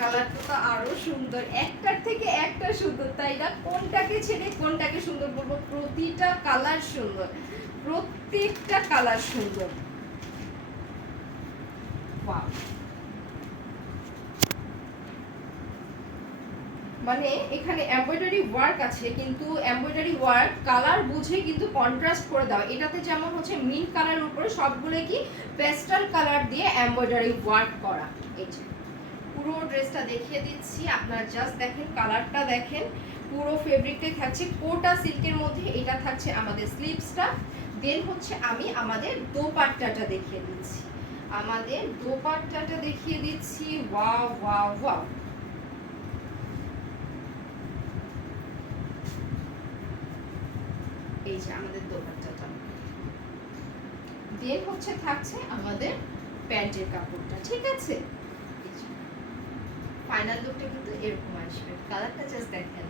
কালারটা তো আরো সুন্দর, একটার থেকে একটা সুন্দর, তাই না? কোনটাকে ছেড়ে কোনটাকে সুন্দর বলবো? প্রতিটা কালার সুন্দর, প্রত্যেকটা কালার সুন্দর। ওয়াও, মানে এখানে এমব্রয়ডারি ওয়ার্ক আছে, কিন্তু এমব্রয়ডারি ওয়ার্ক কালার বুঝে কিন্তু কন্ট্রাস্ট করে দাও। এটাতে যেমন হচ্ছে মিন্ট কালারের উপরে সবগুলো কি পেস্টাল কালার দিয়ে এমব্রয়ডারি ওয়ার্ক করা। এই যে পুরো ড্রেসটা দেখিয়ে দিচ্ছি, আপনারা জাস্ট দেখেন, কালারটা দেখেন। পুরো ফেব্রিকটাই থাকছে কোটা সিল্কের মধ্যে, এটা থাকছে আমাদের স্লিভসটা। দেন হচ্ছে আমি আমাদের দোপাট্টাটা দেখিয়ে দিচ্ছি, আমাদের দোপাট্টাটা দেখিয়ে দিচ্ছি। ওয়াও ওয়াও ওয়াও, এই যে আমাদের দোপাট্টাটা। দেন হচ্ছে থাকছে আমাদের প্যান্টের কাপড়টা, ঠিক আছে? ফাইনাল লুকটা কিন্তু এরকম আসবে, কালারটা জাস্ট দেখেন।